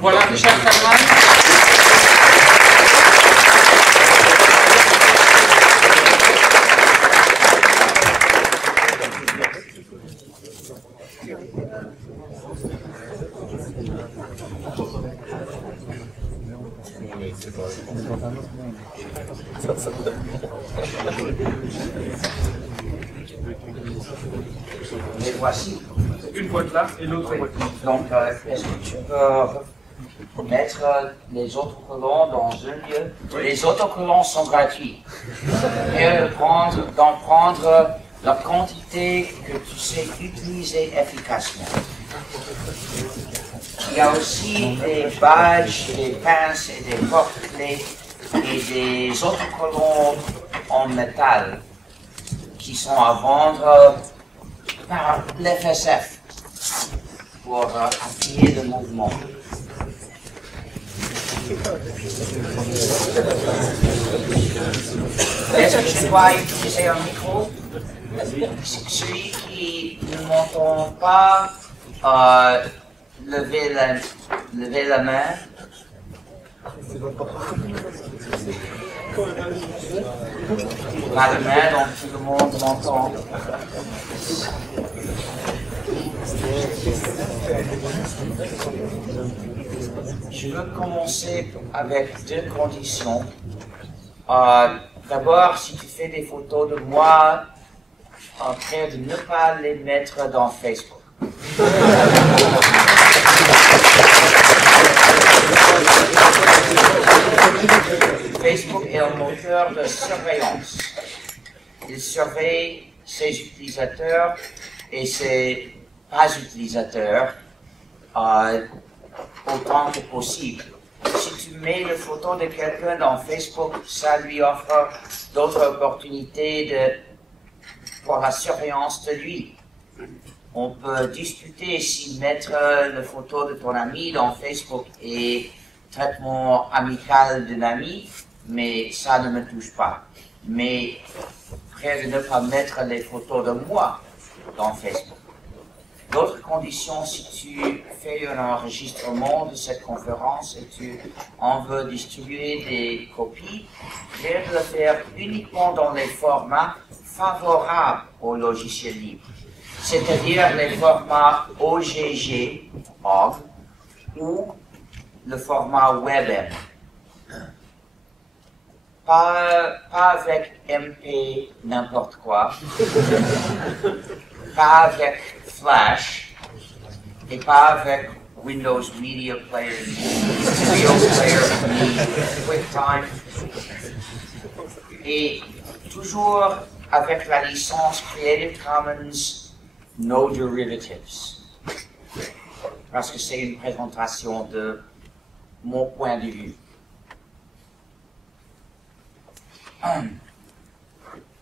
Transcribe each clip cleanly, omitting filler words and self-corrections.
Voilà, Richard Feldman. Les voici. Une boîte là et l'autre boîte là. Donc, est-ce que tu peux mettre les autocollants dans un lieu? Oui. Les autocollants sont gratuits. Et d'en prendre la quantité que tu sais utiliser efficacement. Il y a aussi des badges, des pinces et des porte-clés et des autocollants en métal qui sont à vendre par l'FSF pour appuyer le mouvement. Est-ce que je dois utiliser un micro? Celui qui ne m'entend pas, levez la main. Pas de main, donc tout le monde m'entend. Je veux commencer avec deux conditions. D'abord, si tu fais des photos de moi, en train de ne pas les mettre dans Facebook. Facebook est un moteur de surveillance. Il surveille ses utilisateurs et ses pas utilisateurs autant que possible. Si tu mets une photo de quelqu'un dans Facebook, ça lui offre d'autres opportunités pour la surveillance de lui. On peut discuter si mettre la photo de ton ami dans Facebook est traitement amical d'un ami, mais ça ne me touche pas. Mais près de ne pas mettre les photos de moi dans Facebook. D'autres conditions, si tu fais un enregistrement de cette conférence et tu en veux distribuer des copies, viens de le faire uniquement dans les formats favorables au logiciel libre, c'est-à-dire les formats OGG, OGG, ou le format WebM. Pas avec MP n'importe quoi, pas avec Flash, et pas avec Windows Media Player, Video Player, QuickTime, et toujours avec la licence Creative Commons No Derivatives, parce que c'est une présentation de mon point de vue.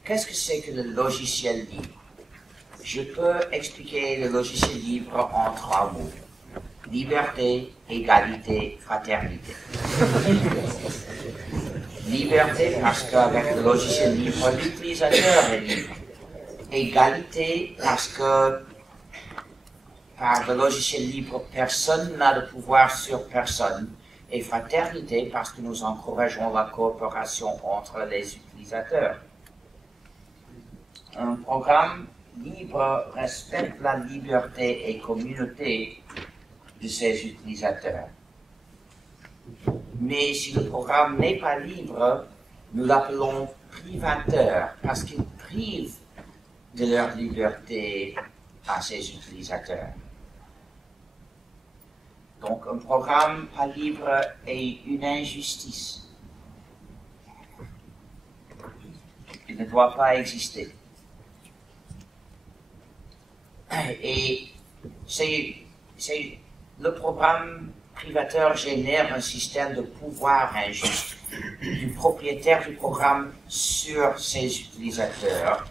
Qu'est-ce que c'est que le logiciel libre? Je peux expliquer le logiciel libre en 3 mots. Liberté, égalité, fraternité. Liberté parce qu'avec le logiciel libre, l'utilisateur est libre. Égalité parce que par le logiciel libre, personne n'a de pouvoir sur personne. Et fraternité parce que nous encourageons la coopération entre les utilisateurs. Un programme libre respecte la liberté et communauté de ses utilisateurs. Mais si le programme n'est pas libre, nous l'appelons privateur parce qu'il prive de leur liberté à ses utilisateurs. Donc un programme pas libre est une injustice. Il ne doit pas exister. Et le programme privateur génère un système de pouvoir injuste du propriétaire du programme sur ses utilisateurs.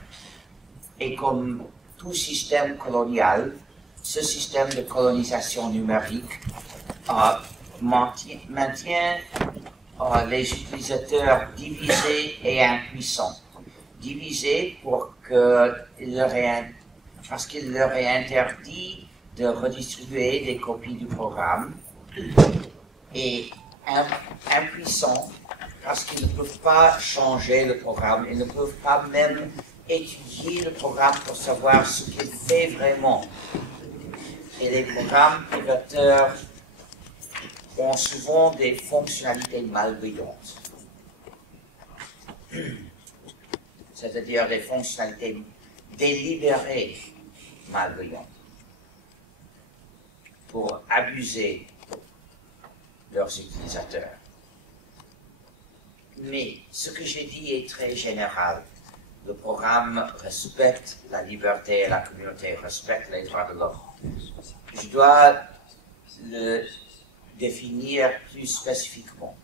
Et comme tout système colonial, ce système de colonisation numérique maintient les utilisateurs divisés et impuissants. Divisés parce qu'il leur est interdit de redistribuer des copies du programme et impuissants parce qu'ils ne peuvent pas changer le programme, ils ne peuvent pas même étudier le programme pour savoir ce qu'il fait vraiment. Et les programmes privateurs ont souvent des fonctionnalités malveillantes. C'est-à-dire des fonctionnalités délibérées malveillantes pour abuser leurs utilisateurs. Mais ce que j'ai dit est très général. Le programme respecte la liberté et la communauté respecte les droits de l'homme. Je dois le définir plus spécifiquement.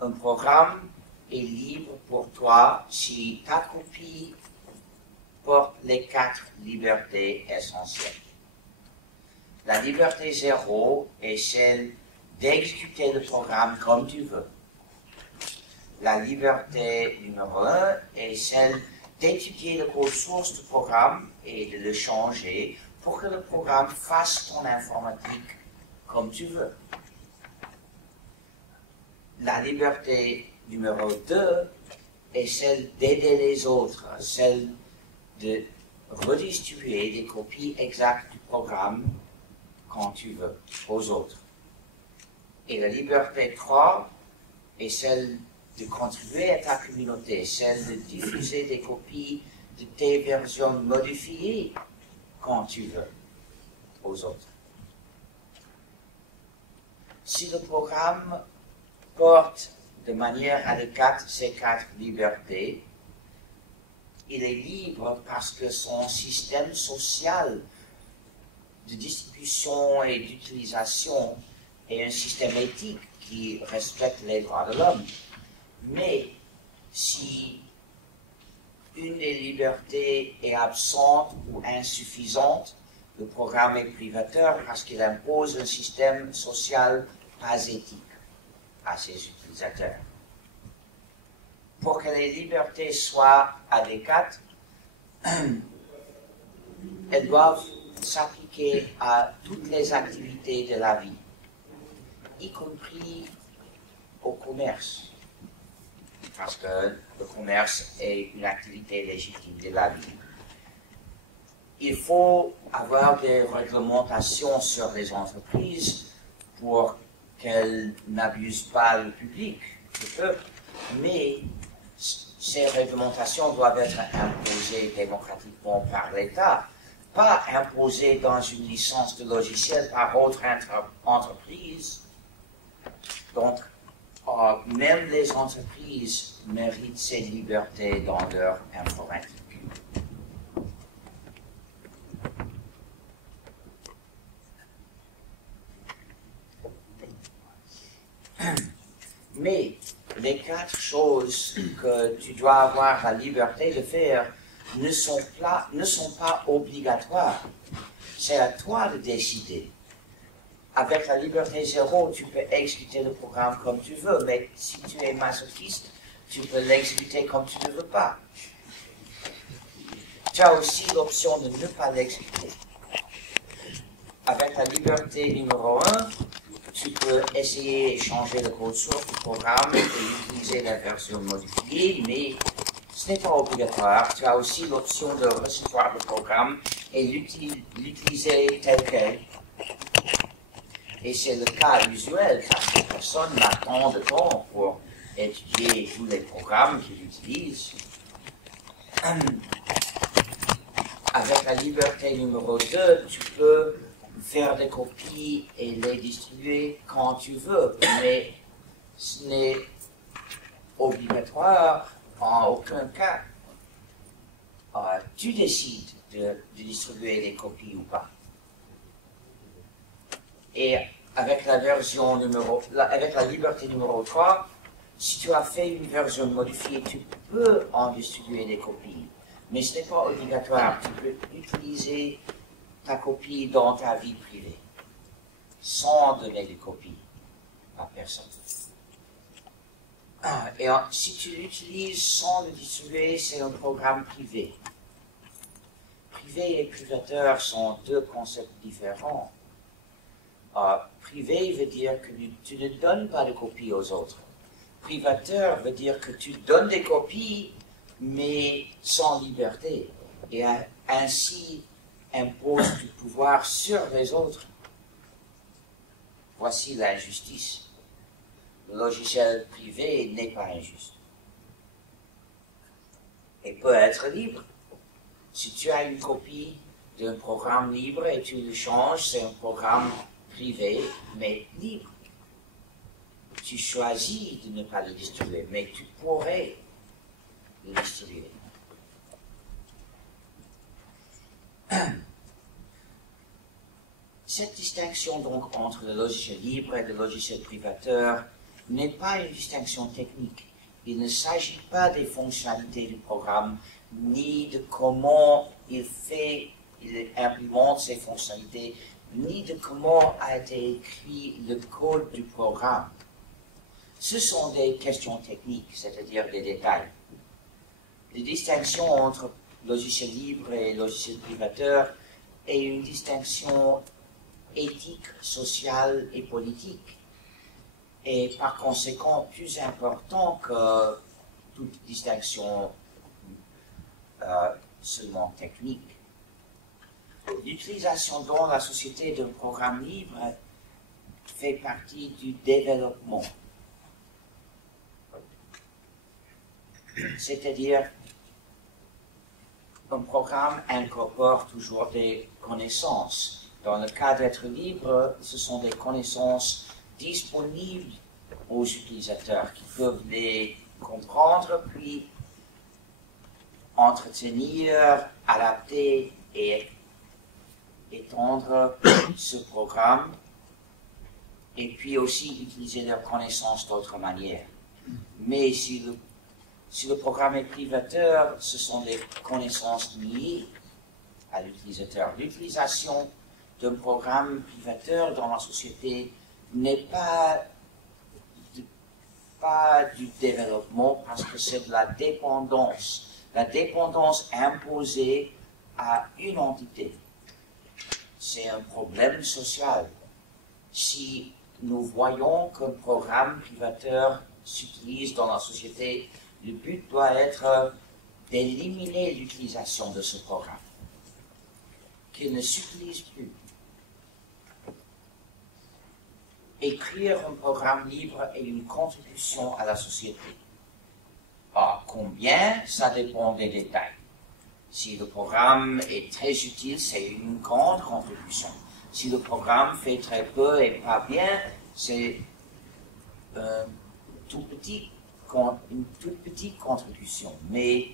Un programme est libre pour toi si ta copie porte les 4 libertés essentielles. La liberté 0 est celle d'exécuter le programme comme tu veux. La liberté numéro 1 est celle d'étudier le code source du programme et de le changer pour que le programme fasse ton informatique comme tu veux. La liberté numéro 2 est celle d'aider les autres, celle de redistribuer des copies exactes du programme quand tu veux aux autres. Et la liberté 3 est celle de contribuer à ta communauté, celle de diffuser des copies de tes versions modifiées quand tu veux aux autres. Si le programme porte de manière adéquate ces 4 libertés, il est libre parce que son système social de distribution et d'utilisation est un système éthique qui respecte les droits de l'homme. Mais si une des libertés est absente ou insuffisante, le programme est privateur parce qu'il impose un système social pas éthique à ses utilisateurs. Pour que les libertés soient adéquates, elles doivent s'appliquer à toutes les activités de la vie, y compris au commerce, parce que le commerce est une activité légitime de la vie. Il faut avoir des réglementations sur les entreprises pour qu'elles n'abusent pas le public, le peuple, mais ces réglementations doivent être imposées démocratiquement par l'État, pas imposées dans une licence de logiciel par autre entreprise. Donc, même les entreprises méritent ces libertés dans leur informatique. Mais les 4 choses que tu dois avoir la liberté de faire ne sont pas obligatoires. C'est à toi de décider. Avec la liberté 0, tu peux exécuter le programme comme tu veux, mais si tu es masochiste, tu peux l'exécuter comme tu ne veux pas. Tu as aussi l'option de ne pas l'exécuter. Avec la liberté numéro 1, tu peux essayer de changer le code source du programme et utiliser la version modifiée, mais ce n'est pas obligatoire. Tu as aussi l'option de recevoir le programme et l'utiliser tel quel. Et c'est le cas usuel, car personne n'a tant de temps pour étudier tous les programmes qu'il utilise. Avec la liberté numéro 2, tu peux faire des copies et les distribuer quand tu veux, mais ce n'est obligatoire en aucun cas. Tu décides de distribuer des copies ou pas. Et avec la liberté numéro 3, si tu as fait une version modifiée, tu peux en distribuer des copies. Mais ce n'est pas obligatoire. Tu peux utiliser ta copie dans ta vie privée, sans donner de copie à personne. Et si tu l'utilises sans le distribuer, c'est un programme privé. Privé et privateur sont 2 concepts différents. Privé veut dire que tu ne donnes pas de copies aux autres. Privateur veut dire que tu donnes des copies, mais sans liberté, et ainsi impose du pouvoir sur les autres. Voici l'injustice. Le logiciel privé n'est pas injuste et peut être libre. Si tu as une copie d'un programme libre et tu le changes, c'est un programme privé, mais libre. Tu choisis de ne pas le distribuer, mais tu pourrais le distribuer. Cette distinction donc entre le logiciel libre et le logiciel privateur n'est pas une distinction technique. Il ne s'agit pas des fonctionnalités du programme, ni de comment il implémente ces fonctionnalités, ni de comment a été écrit le code du programme. Ce sont des questions techniques, c'est-à-dire des détails. La distinction entre logiciel libre et logiciel privateur est une distinction éthique, sociale et politique, et par conséquent plus important que toute distinction seulement technique. L'utilisation dans la société d'un programme libre fait partie du développement. C'est-à-dire, un programme incorpore toujours des connaissances. Dans le cas d'être libre, ce sont des connaissances disponibles aux utilisateurs qui peuvent les comprendre, puis entretenir, adapter et étendre ce programme, et puis aussi utiliser leurs connaissances d'autres manières. Mais si le programme est privateur, ce sont des connaissances liées à l'utilisateur. L'utilisation d'un programme privateur dans la société n'est pas du développement, parce que c'est de la dépendance imposée à une entité. C'est un problème social. Si nous voyons qu'un programme privateur s'utilise dans la société, le but doit être d'éliminer l'utilisation de ce programme, qu'il ne s'utilise plus. Écrire un programme libre est une contribution à la société. Or, combien, ça dépend des détails. Si le programme est très utile, c'est une grande contribution. Si le programme fait très peu et pas bien, c'est une toute petite contribution. Mais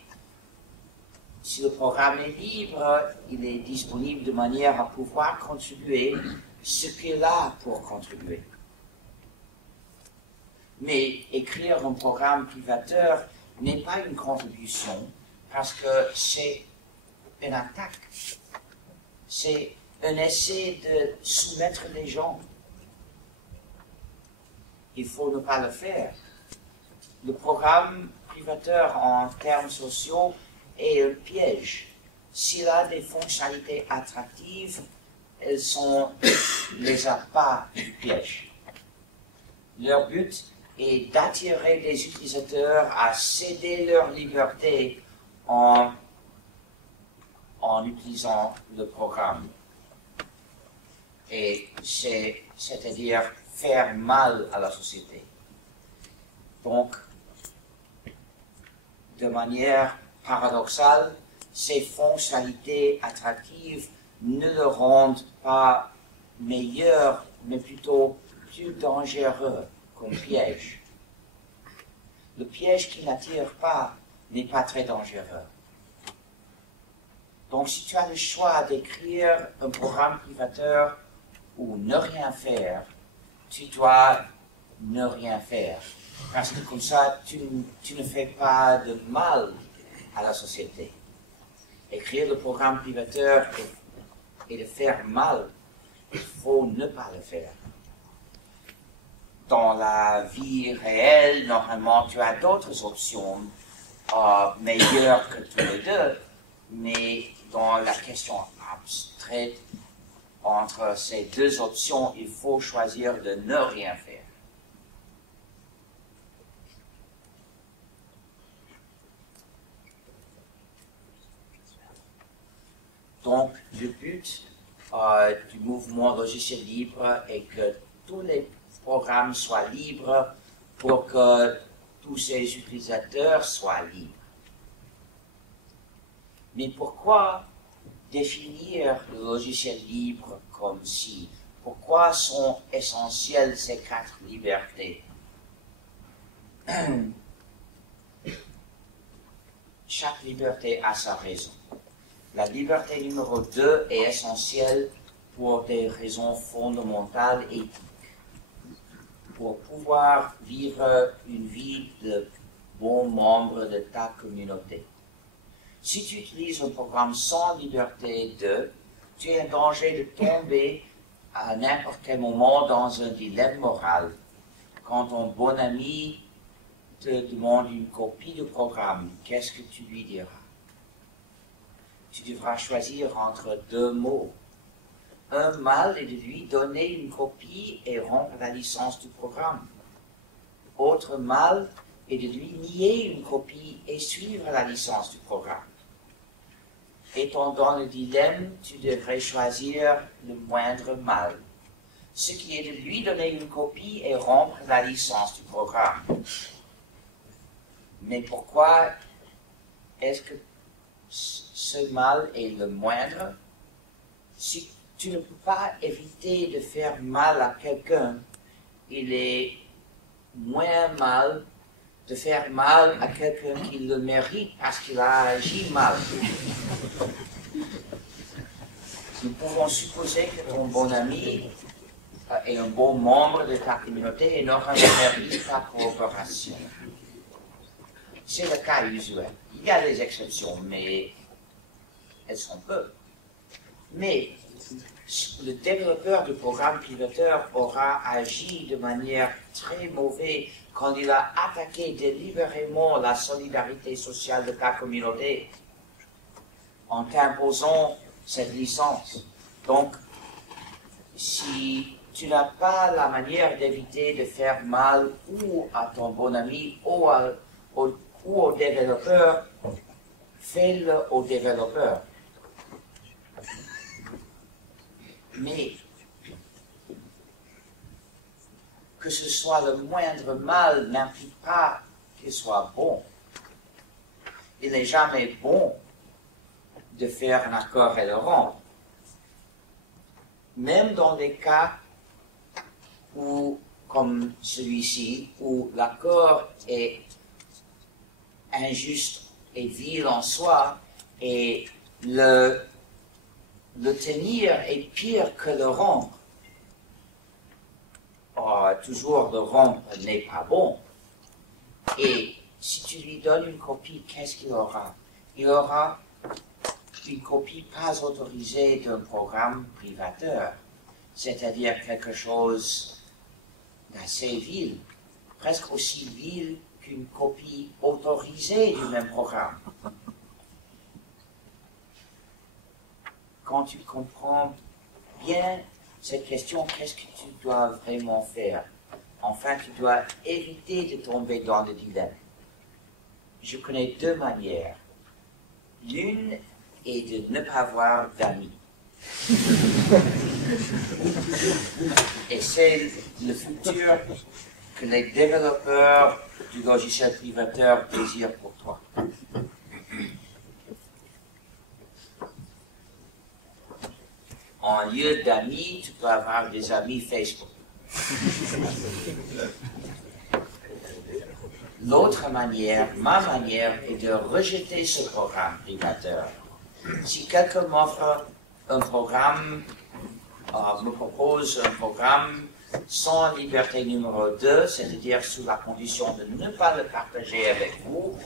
si le programme est libre, il est disponible de manière à pouvoir contribuer ce qu'il a pour contribuer. Mais écrire un programme privateur n'est pas une contribution, parce que c'est une attaque. C'est un essai de soumettre les gens. Il faut ne pas le faire. Le programme privateur en termes sociaux est un piège. S'il a des fonctionnalités attractives, elles sont les appâts du piège. Leur but est d'attirer des utilisateurs à céder leur liberté en utilisant le programme. Et c'est-à-dire faire mal à la société. Donc, de manière paradoxale, ces fonctionnalités attractives ne le rendent pas meilleur, mais plutôt plus dangereux comme piège. Le piège qui n'attire pas n'est pas très dangereux. Donc, si tu as le choix d'écrire un programme privateur ou ne rien faire, tu dois ne rien faire. Parce que comme ça, tu ne fais pas de mal à la société. Écrire le programme privateur et de faire mal, il faut ne pas le faire. Dans la vie réelle, normalement, tu as d'autres options meilleures que tous les deux, mais dans la question abstraite, entre ces deux options, il faut choisir de ne rien faire. Donc, le but du mouvement logiciel libre est que tous les programmes soient libres pour que tous ces utilisateurs soient libres. Mais pourquoi définir le logiciel libre comme si? Pourquoi sont essentielles ces 4 libertés? Chaque liberté a sa raison. La liberté numéro 2 est essentielle pour des raisons fondamentales éthiques. Pour pouvoir vivre une vie de bon membre de ta communauté. Si tu utilises un programme sans liberté 2, tu es en danger de tomber à n'importe quel moment dans un dilemme moral. Quand ton bon ami te demande une copie du programme, qu'est-ce que tu lui diras? Tu devras choisir entre 2 mots. Un mal est de lui donner une copie et rompre la licence du programme. Autre mal est de lui nier une copie et suivre la licence du programme. Étant dans le dilemme, tu devrais choisir le moindre mal, ce qui est de lui donner une copie et rompre la licence du programme. Mais pourquoi est-ce que ce mal est le moindre? Si tu ne peux pas éviter de faire mal à quelqu'un, il est moins mal de faire mal à quelqu'un qui le mérite parce qu'il a agi mal. Nous pouvons supposer que ton bon ami est un bon membre de ta communauté et n'aura mérite ta coopération. C'est le cas usuel. Il y a des exceptions, mais elles sont peu. Mais le développeur du programme pivoteur aura agi de manière très mauvaise quand il a attaqué délibérément la solidarité sociale de ta communauté en t'imposant cette licence. Donc, si tu n'as pas la manière d'éviter de faire mal ou à ton bon ami ou au développeur, fais-le au développeur. Mais que ce soit le moindre mal n'implique pas qu'il soit bon. Il n'est jamais bon de faire un accord et le rompre. Même dans les cas où, comme celui-ci, où l'accord est injuste et vil en soi, et le tenir est pire que le rompre. Toujours le rompre n'est pas bon. Et si tu lui donnes une copie, qu'est-ce qu'il aura? Il aura une copie pas autorisée d'un programme privateur, c'est-à-dire quelque chose d'assez vil, presque aussi vil qu'une copie autorisée du même programme. Quand tu comprends bien cette question, qu'est-ce que tu dois vraiment faire? Enfin, tu dois éviter de tomber dans le dilemme. Je connais 2 manières. L'une est de ne pas avoir d'amis. Et c'est le futur que les développeurs du logiciel privateur désirent pour toi. En lieu d'amis, tu peux avoir des amis Facebook. L'autre manière, ma manière, est de rejeter ce programme privateur. Si quelqu'un m'offre un programme, me propose un programme sans liberté numéro 2, c'est-à-dire sous la condition de ne pas le partager avec vous,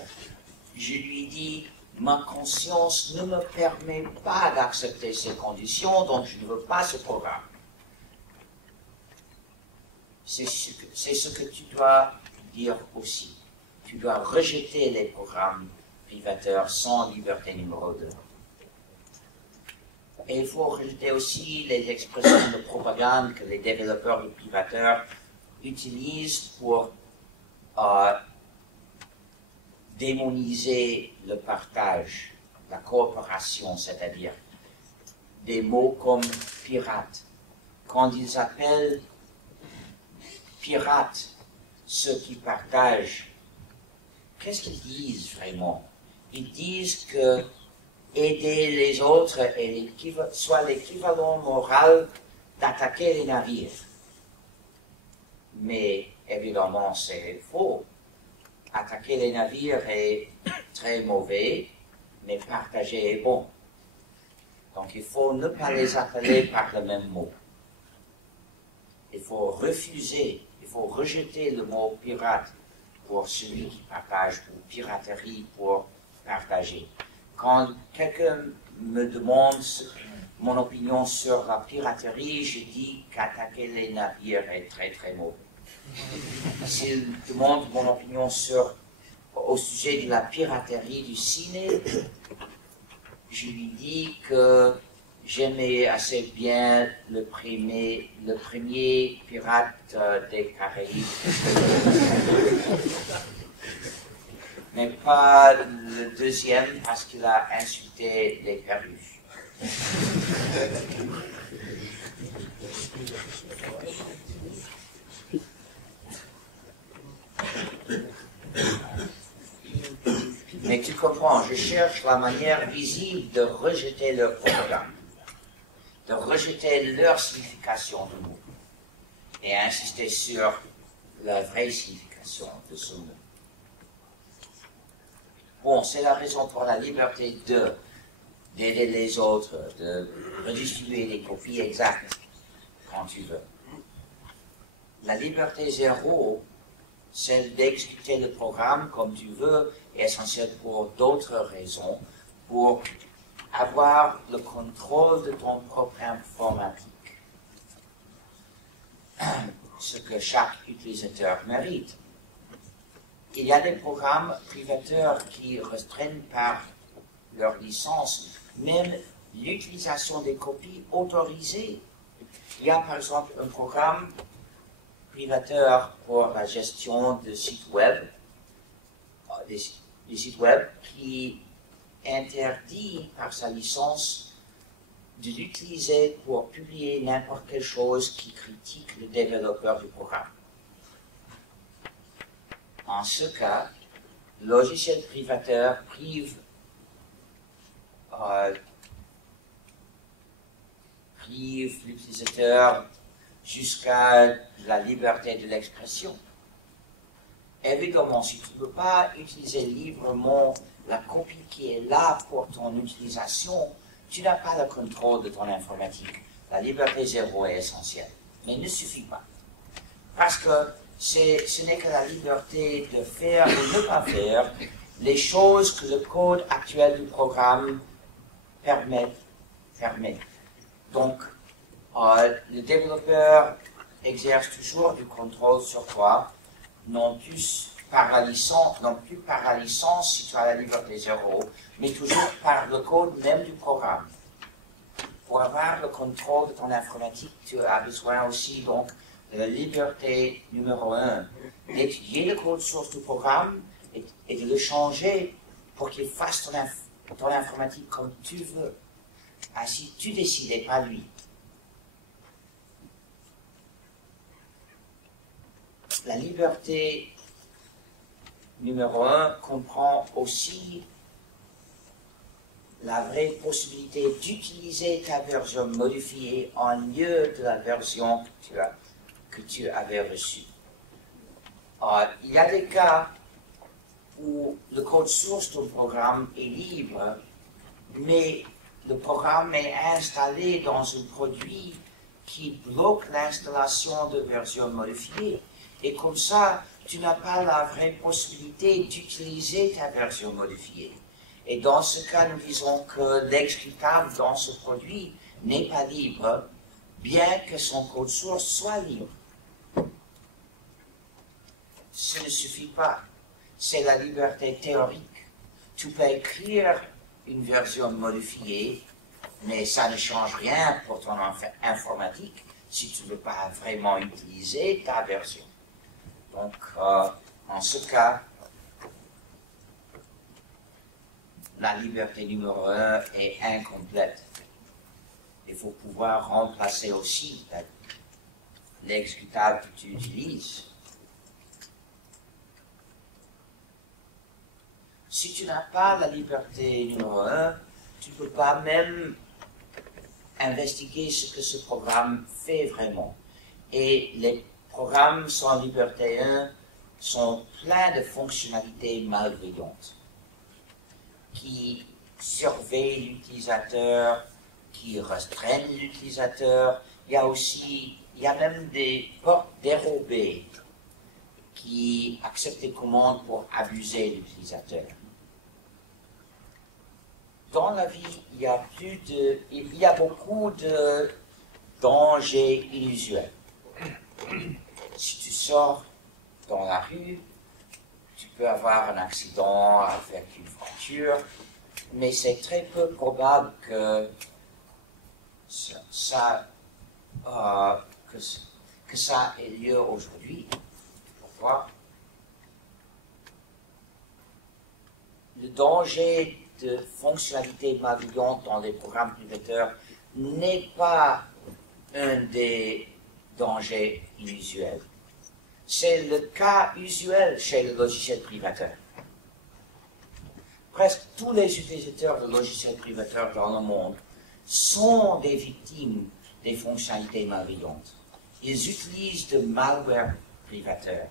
je lui dis: ma conscience ne me permet pas d'accepter ces conditions, donc je ne veux pas ce programme. C'est ce que tu dois dire aussi. Tu dois rejeter les programmes privateurs sans liberté numéro 2. Et il faut rejeter aussi les expressions de propagande que les développeurs et privateurs utilisent pour démoniser le partage, la coopération, c'est-à-dire des mots comme pirate. Quand ils appellent pirates ceux qui partagent, qu'est-ce qu'ils disent vraiment? Ils disent que aider les autres est soit l'équivalent moral d'attaquer les navires. Mais évidemment, c'est faux. Attaquer les navires est très mauvais, mais partager est bon. Donc il faut ne pas les appeler par le même mot. Il faut refuser, il faut rejeter le mot pirate pour celui qui partage, ou piraterie pour partager. Quand quelqu'un me demande mon opinion sur la piraterie, je dis qu'attaquer les navires est très très mauvais. S'il demande mon opinion au sujet de la piraterie du ciné, je lui dis que j'aimais assez bien le premier pirate des Caraïbes. Mais pas le deuxième parce qu'il a insulté les perruches. Mais tu comprends, je cherche la manière visible de rejeter leur propagande, de rejeter leur signification de mot, et insister sur la vraie signification de ce mot. Bon, c'est la raison pour la liberté d'aider les autres, de redistribuer des copies exactes quand tu veux. La liberté zéro, celle d'exécuter le programme comme tu veux, est essentielle pour d'autres raisons, pour avoir le contrôle de ton propre informatique, ce que chaque utilisateur mérite. Il y a des programmes privateurs qui restreignent par leur licence même l'utilisation des copies autorisées. Il y a par exemple un programme privateur pour la gestion de sites web, des sites web qui interdit par sa licence de l'utiliser pour publier n'importe quelle chose qui critique le développeur du programme. En ce cas, le logiciel privateur prive l'utilisateur jusqu'à la liberté de l'expression. Évidemment, si tu ne peux pas utiliser librement la copie qui est là pour ton utilisation, tu n'as pas le contrôle de ton informatique. La liberté zéro est essentielle, mais il ne suffit pas. Parce que ce n'est que la liberté de faire ou ne pas faire les choses que le code actuel du programme permet. Donc, le développeur exerce toujours du contrôle sur toi, non plus par la licence si tu as la liberté zéro, mais toujours par le code même du programme. Pour avoir le contrôle de ton informatique, tu as besoin aussi donc de la liberté numéro 1, d'étudier le code source du programme et de le changer pour qu'il fasse ton informatique comme tu veux. Ainsi, tu décides et pas lui. La liberté numéro 1 comprend aussi la vraie possibilité d'utiliser ta version modifiée en lieu de la version que tu avais reçue. Il y a des cas où le code source du programme est libre, mais le programme est installé dans un produit qui bloque l'installation de versions modifiées. Et comme ça, tu n'as pas la vraie possibilité d'utiliser ta version modifiée. Et dans ce cas, nous disons que l'exécutable dans ce produit n'est pas libre, bien que son code source soit libre. Ce ne suffit pas. C'est la liberté théorique. Tu peux écrire une version modifiée Mais ça ne change rien pour ton informatique si tu ne veux pas vraiment utiliser ta version. Donc, en ce cas, la liberté numéro 1 est incomplète. Il faut pouvoir remplacer aussi l'exécutable que tu utilises. Si tu n'as pas la liberté numéro 1, tu ne peux pas même investiguer ce que ce programme fait vraiment. Et les programmes sans liberté 1 sont pleins de fonctionnalités malveillantes qui surveillent l'utilisateur, qui restreignent l'utilisateur. Il y a même des portes dérobées qui acceptent les commandes pour abuser l'utilisateur. Dans la vie, il y a beaucoup de dangers inusuels. Si tu sors dans la rue, tu peux avoir un accident avec une voiture, mais c'est très peu probable que ça ait lieu aujourd'hui. Pourquoi? Le danger de fonctionnalités malveillantes dans les programmes privateurs n'est pas un des dangers usuels. C'est le cas usuel chez le logiciel privateur. Presque tous les utilisateurs de logiciels privateurs dans le monde sont des victimes des fonctionnalités malveillantes. Ils utilisent de malware privateur.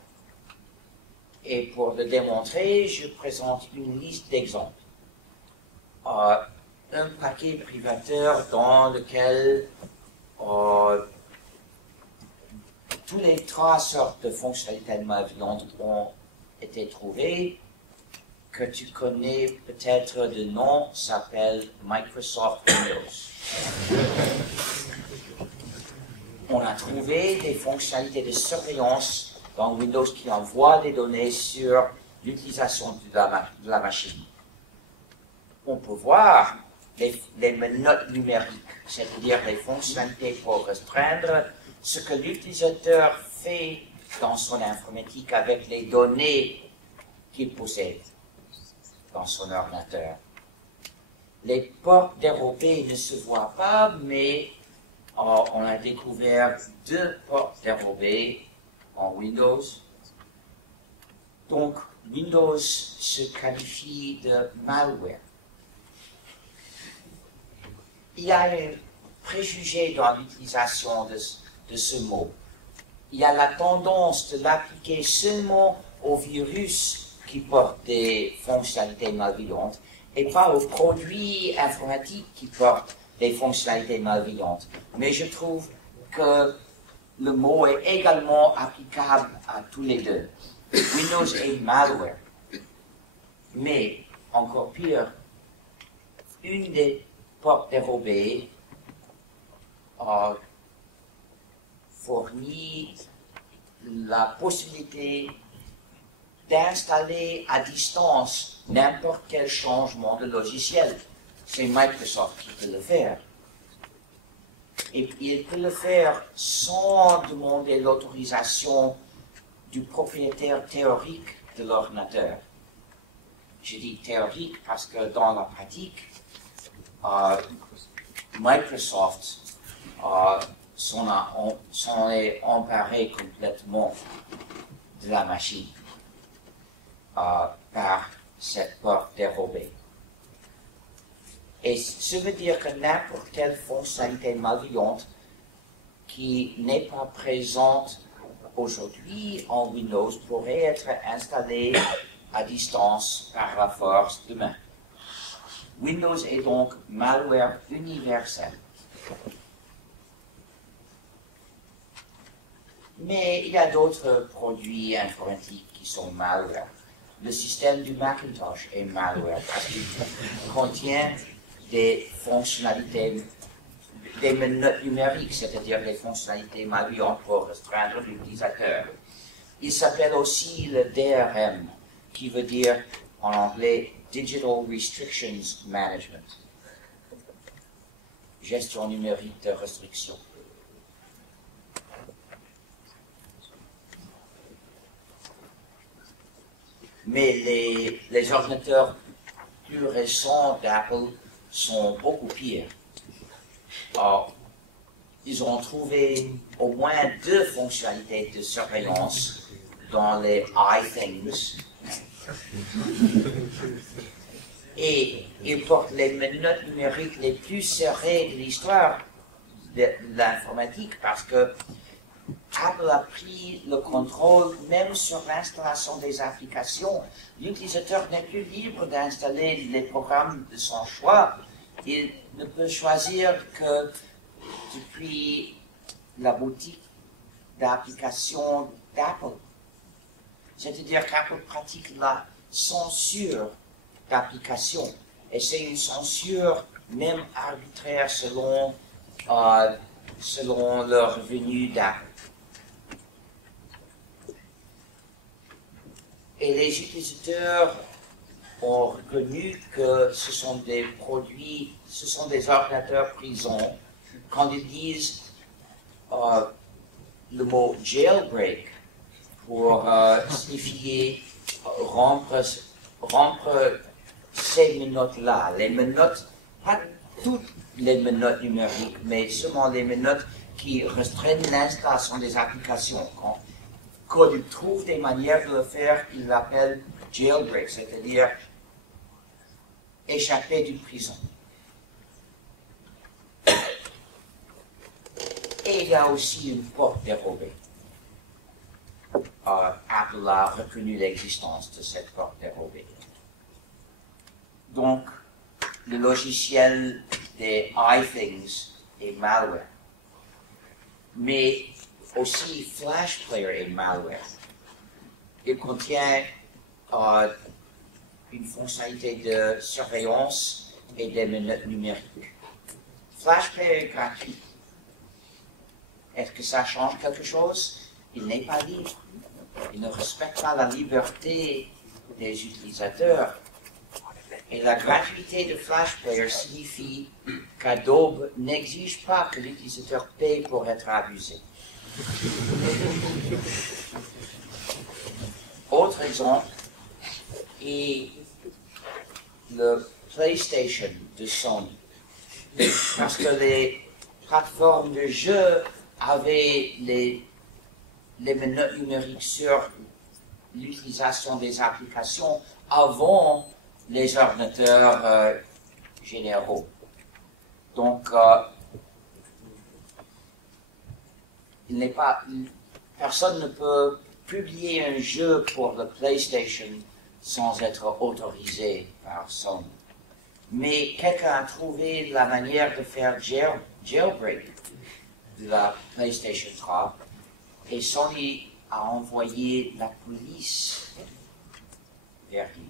Et pour le démontrer, je présente une liste d'exemples. Un paquet privateur dans lequel toutes les trois sortes de fonctionnalités malveillantes ont été trouvées, que tu connais peut-être de nom, s'appelle Microsoft Windows. On a trouvé des fonctionnalités de surveillance dans Windows qui envoient des données sur l'utilisation de la machine. On peut voir les menottes numériques, c'est-à-dire les fonctionnalités pour restreindre ce que l'utilisateur fait dans son informatique avec les données qu'il possède dans son ordinateur. Les portes dérobées ne se voient pas, mais on a découvert 2 portes dérobées en Windows. Donc, Windows se qualifie de malware. Il y a un préjugé dans l'utilisation de ce mot. Il y a la tendance de l'appliquer seulement aux virus qui portent des fonctionnalités malveillantes et pas aux produits informatiques qui portent des fonctionnalités malveillantes. Mais je trouve que le mot est également applicable à tous les deux. Windows est malware. Mais, encore pire, une des portes dérobées fournit la possibilité d'installer à distance n'importe quel changement de logiciel. C'est Microsoft qui peut le faire. Et il peut le faire sans demander l'autorisation du propriétaire théorique de l'ordinateur. Je dis théorique parce que dans la pratique, Microsoft s'en est emparé complètement de la machine par cette porte dérobée. Et ça veut dire que n'importe quelle fonctionnalité malveillante qui n'est pas présente aujourd'hui en Windows pourrait être installée à distance par la force demain. Windows est donc malware universel. Mais il y a d'autres produits informatiques qui sont malware. Le système du Macintosh est malware parce qu'il contient des fonctionnalités, des menottes numériques, c'est-à-dire des fonctionnalités malveillantes pour restreindre l'utilisateur. Il s'appelle aussi le DRM, qui veut dire en anglais Digital Restrictions Management. gestion numérique de restriction. Mais les ordinateurs plus récents d'Apple sont beaucoup pires. Or, ils ont trouvé au moins 2 fonctionnalités de surveillance dans les iThings. Et ils portent les menottes numériques les plus serrées de l'histoire de l'informatique parce que Apple a pris le contrôle même sur l'installation des applications. L'utilisateur n'est plus libre d'installer les programmes de son choix. Il ne peut choisir que depuis la boutique d'applications d'Apple. C'est-à-dire qu'Apple pratique la censure d'applications. Et c'est une censure même arbitraire selon le revenu d'Apple. Et les utilisateurs ont reconnu que ce sont des produits, ce sont des ordinateurs prison. Quand ils disent le mot jailbreak pour signifier rompre ces menottes-là, les menottes, pas toutes les menottes numériques, mais seulement les menottes qui restreignent l'installation des applications. Quand ils trouvent des manières de le faire, ils l'appellent jailbreak, c'est-à-dire échapper d'une prison. Et il y a aussi une porte dérobée. Apple a reconnu l'existence de cette porte dérobée. Donc, le logiciel des iThings est malware. Mais aussi Flash Player est malware. Il contient une fonctionnalité de surveillance et des menottes numériques. Flash Player est gratuit. Est-ce que ça change quelque chose? Il n'est pas libre. Il ne respecte pas la liberté des utilisateurs. Et la gratuité de Flash Player signifie qu'Adobe n'exige pas que l'utilisateur paye pour être abusé. Autre exemple est le PlayStation de Sony. Parce que les plateformes de jeux avaient les menottes numériques sur l'utilisation des applications avant les ordinateurs généraux. Donc, personne ne peut publier un jeu pour le PlayStation sans être autorisé par Sony. Mais quelqu'un a trouvé la manière de faire jailbreak de la PlayStation 3 et Sony a envoyé la police vers lui.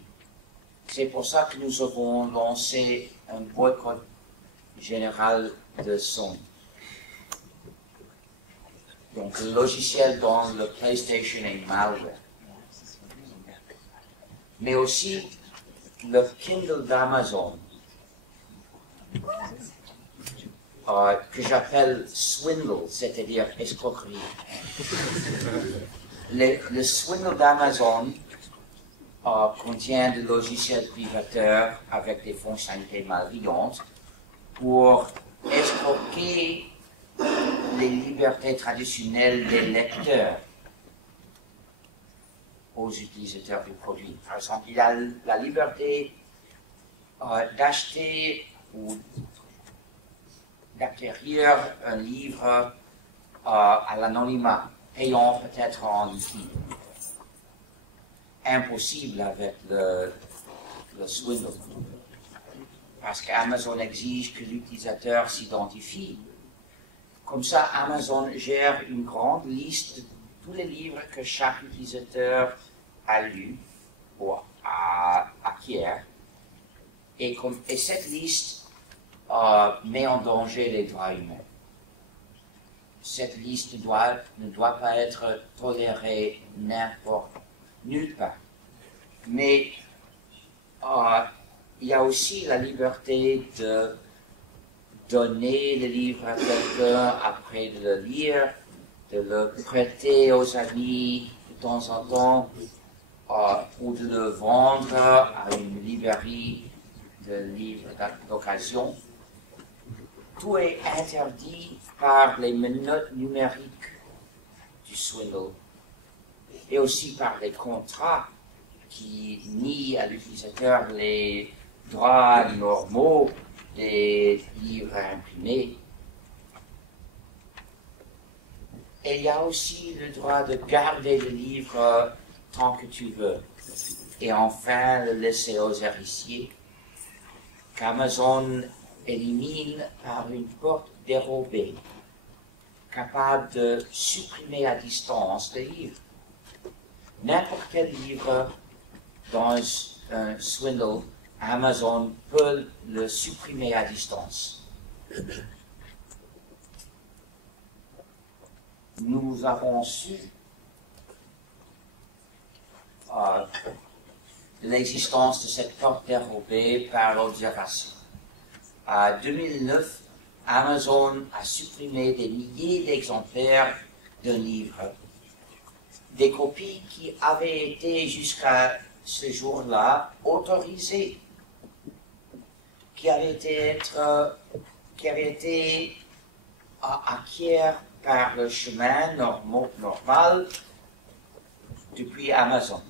C'est pour ça que nous avons lancé un boycott général de Sony. Donc le logiciel dans le PlayStation est malware. Mais aussi le Kindle d'Amazon, que j'appelle swindle, c'est-à-dire escroquerie. Le swindle d'Amazon contient des logiciels privateurs avec des fonctionnalités malveillantes pour escroquer les libertés traditionnelles des lecteurs aux utilisateurs du produit. Par exemple, il a la liberté d'acheter ou d'acquérir un livre à l'anonymat, payant peut-être en liquide. Impossible avec le swindle. Parce qu'Amazon exige que l'utilisateur s'identifie. Comme ça, Amazon gère une grande liste de tous les livres que chaque utilisateur a lus ou acquiert. Et cette liste met en danger les droits humains. Cette liste ne doit pas être tolérée nulle part. Mais il y a aussi la liberté donner le livre à quelqu'un après de le lire, de le prêter aux amis de temps en temps, ou de le vendre à une librairie de livres d'occasion. Tout est interdit par les menottes numériques du swindle et aussi par les contrats qui nient à l'utilisateur les droits normaux des livres imprimés. Et il y a aussi le droit de garder le livre tant que tu veux, et enfin le laisser aux héritiers, qu'Amazon élimine par une porte dérobée, capable de supprimer à distance les livres. N'importe quel livre dans un swindle, Amazon peut le supprimer à distance. Nous avons su l'existence de cette porte dérobée par l'observation. En 2009, Amazon a supprimé des milliers d'exemplaires d'un livre, des copies qui avaient été jusqu'à ce jour-là autorisées, qui avaient été acquises par le chemin normal depuis Amazon.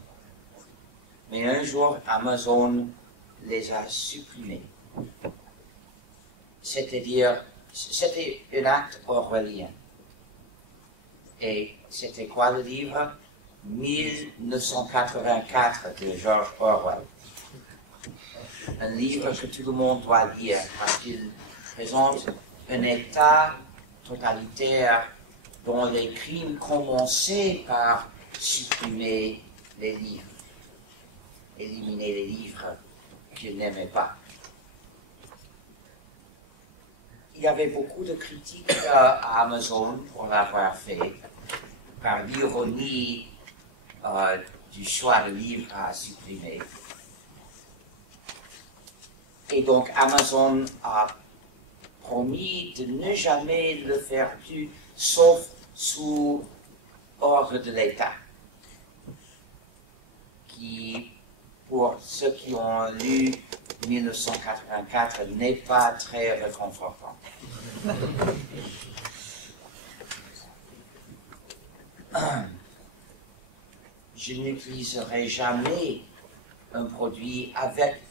Mais un jour, Amazon les a supprimés. C'est-à-dire, c'était un acte orwellien. Et c'était quoi le livre? 1984 de George Orwell. Un livre que tout le monde doit lire parce qu'il présente un État totalitaire dont les crimes commençaient par supprimer les livres, éliminer les livres qu'il n'aimait pas. Il y avait beaucoup de critiques à Amazon pour l'avoir fait, par l'ironie du choix de livre à supprimer. Et donc Amazon a promis de ne jamais le faire plus, sauf sous ordre de l'État, qui, pour ceux qui ont lu 1984, n'est pas très réconfortant. Je n'utiliserai jamais un produit avec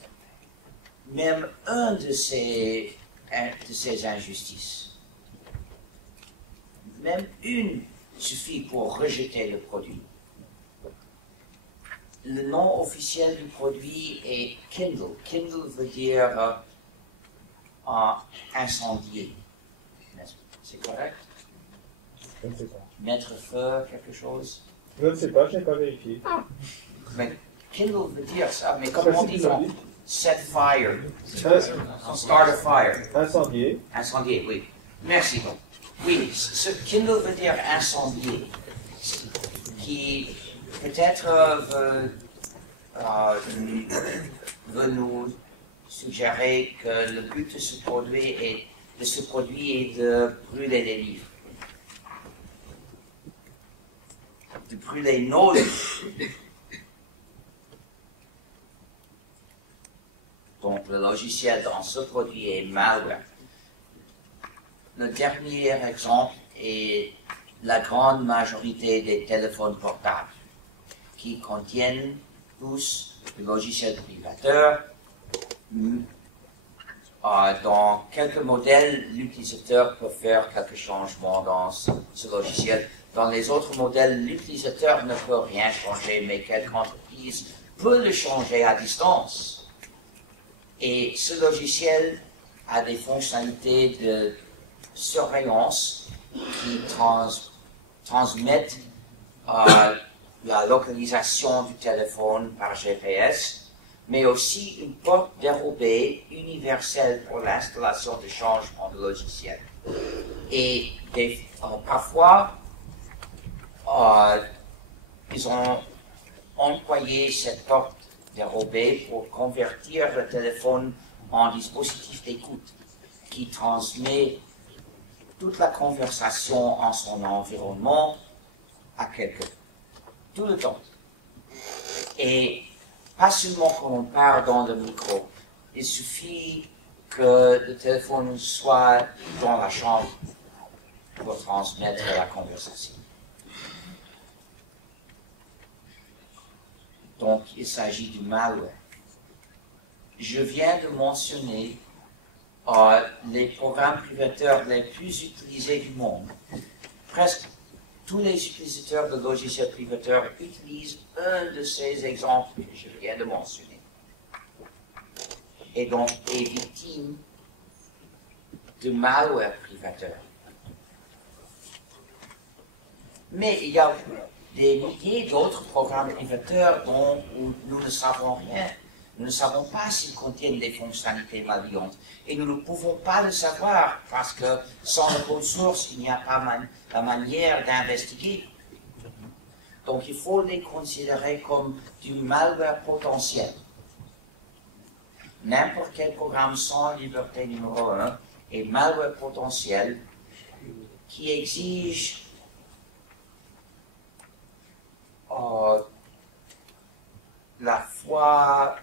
même un de ces injustices. Même une suffit pour rejeter le produit. Le nom officiel du produit est Kindle. Kindle veut dire incendier. C'est correct? Je ne sais pas. Mettre feu, quelque chose? Je ne sais pas, je n'ai pas vérifié. Mais Kindle veut dire ça, mais comment dit-on? Set fire. Start a fire. Incendier. Incendier, oui. Merci. Oui, ce Kindle veut dire incendier, qui peut-être veut nous suggérer que le but de ce produit est de brûler les livres. De brûler nos livres. Donc le logiciel dans ce produit est malware. Le dernier exemple est la grande majorité des téléphones portables qui contiennent tous le logiciel privateur. Dans quelques modèles, l'utilisateur peut faire quelques changements dans ce logiciel. Dans les autres modèles, l'utilisateur ne peut rien changer, mais quelque entreprise peut le changer à distance. Et ce logiciel a des fonctionnalités de surveillance qui transmettent la localisation du téléphone par GPS, mais aussi une porte dérobée universelle pour l'installation de changements de logiciel. Et parfois, ils ont employé cette porte dérobée pour convertir le téléphone en dispositif d'écoute. qui transmet toute la conversation en son environnement à quelqu'un, tout le temps. Et pas seulement quand on parle dans le micro, il suffit que le téléphone soit dans la chambre pour transmettre la conversation. Donc, il s'agit du malware. Je viens de mentionner les programmes privateurs les plus utilisés du monde. Presque tous les utilisateurs de logiciels privateurs utilisent un de ces exemples que je viens de mentionner. Et donc est victime de malware privateur. Mais il y a des milliers d'autres programmes privateurs dont nous ne savons rien. Nous ne savons pas s'ils contiennent des fonctionnalités malveillantes. Et nous ne pouvons pas le savoir parce que sans le code source, il n'y a pas la manière d'investiguer. Donc il faut les considérer comme du malware potentiel. N'importe quel programme sans liberté numéro 1 est malware potentiel qui exige la foi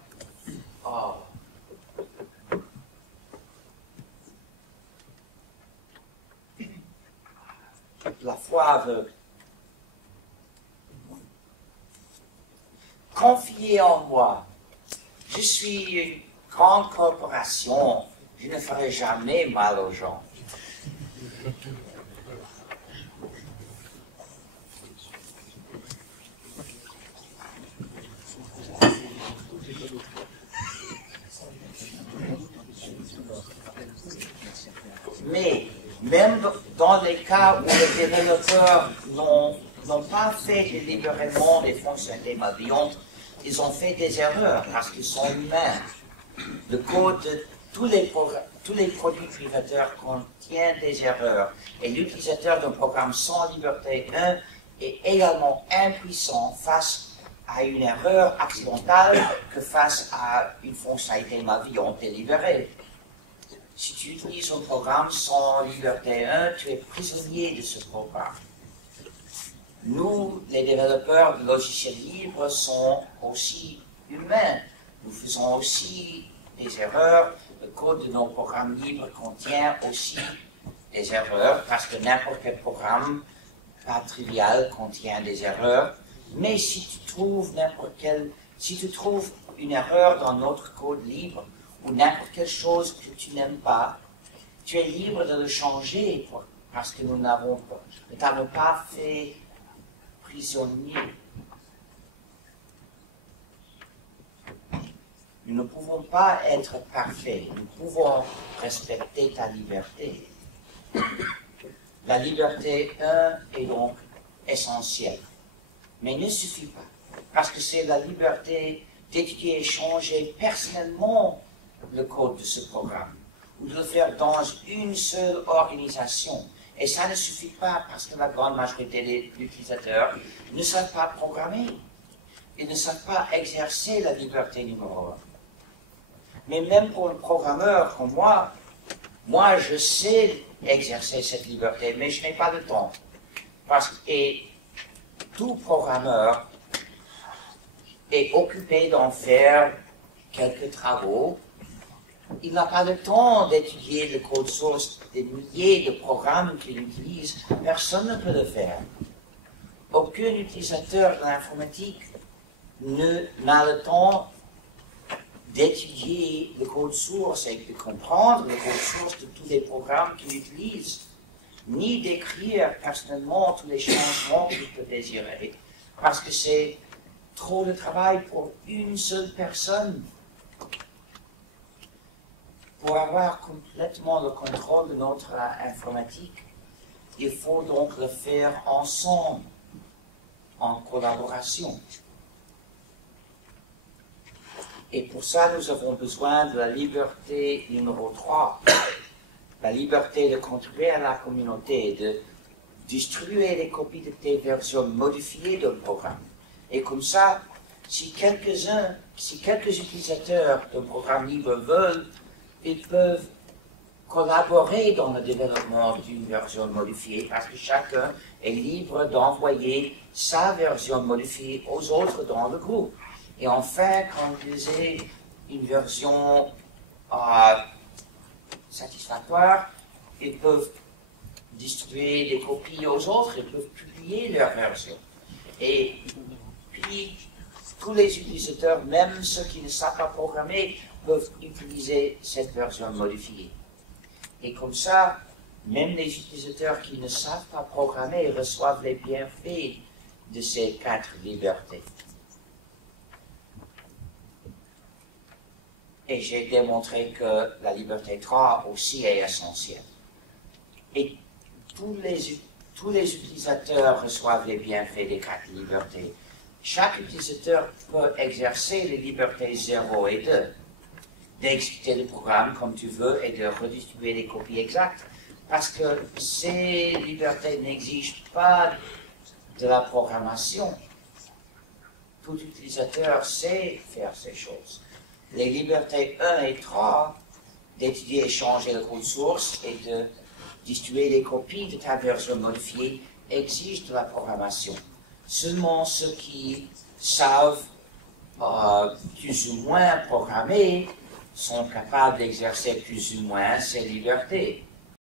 aveugle. Confiez en moi. Je suis une grande corporation. Je ne ferai jamais mal aux gens. Mais même dans les cas où les développeurs n'ont pas fait délibérément des fonctionnalités malveillantes, ils ont fait des erreurs parce qu'ils sont humains. Le code de tous les produits privateurs contient des erreurs et l'utilisateur d'un programme sans liberté 1 est également impuissant face à une erreur accidentelle que face à une fonctionnalité malveillante délibérée. Si tu utilises un programme sans liberté 1, tu es prisonnier de ce programme. Nous, les développeurs de logiciels libres, sont aussi humains. Nous faisons aussi des erreurs. Le code de nos programmes libres contient aussi des erreurs, parce que n'importe quel programme, pas trivial, contient des erreurs. Mais si tu trouves une erreur dans notre code libre, ou n'importe quelle chose que tu n'aimes pas, tu es libre de le changer parce que nous ne t'avons pas fait prisonnier. Nous ne pouvons pas être parfaits, nous pouvons respecter ta liberté. La liberté 1 est donc essentielle, mais il ne suffit pas, parce que c'est la liberté d'étudier et changer personnellement le code de ce programme, ou de le faire dans une seule organisation. Et ça ne suffit pas parce que la grande majorité des utilisateurs ne savent pas programmer. Ils ne savent pas exercer la liberté numéro 1. Mais même pour un programmeur comme moi je sais exercer cette liberté, mais je n'ai pas le temps. Et tout programmeur est occupé d'en faire quelques travaux. Il n'a pas le temps d'étudier le code source des milliers de programmes qu'il utilise. Personne ne peut le faire. Aucun utilisateur de l'informatique n'a le temps d'étudier le code source et de comprendre le code source de tous les programmes qu'il utilise, ni d'écrire personnellement tous les changements qu'il peut désirer, parce que c'est trop de travail pour une seule personne. Pour avoir complètement le contrôle de notre informatique, il faut donc le faire ensemble, en collaboration. Et pour ça, nous avons besoin de la liberté numéro 3, la liberté de contribuer à la communauté, de distribuer les copies de tes versions modifiées d'un programme. Et comme ça, si quelques utilisateurs d'un programme libre veulent, ils peuvent collaborer dans le développement d'une version modifiée parce que chacun est libre d'envoyer sa version modifiée aux autres dans le groupe. Et enfin, quand ils aient une version satisfactoire, ils peuvent distribuer des copies aux autres, ils peuvent publier leur version. Et puis, tous les utilisateurs, même ceux qui ne savent pas programmer, peuvent utiliser cette version modifiée. Et comme ça, même les utilisateurs qui ne savent pas programmer reçoivent les bienfaits de ces 4 libertés. Et j'ai démontré que la liberté 3 aussi est essentielle. Et tous les utilisateurs reçoivent les bienfaits des 4 libertés. Chaque utilisateur peut exercer les libertés 0 et 2, d'exécuter le programme comme tu veux et de redistribuer les copies exactes, parce que ces libertés n'exigent pas de la programmation. Tout utilisateur sait faire ces choses. Les libertés 1 et 3, d'étudier et changer le code source et de distribuer les copies de ta version modifiée, exigent de la programmation. Seulement ceux qui savent plus ou moins programmer sont capables d'exercer plus ou moins ces libertés.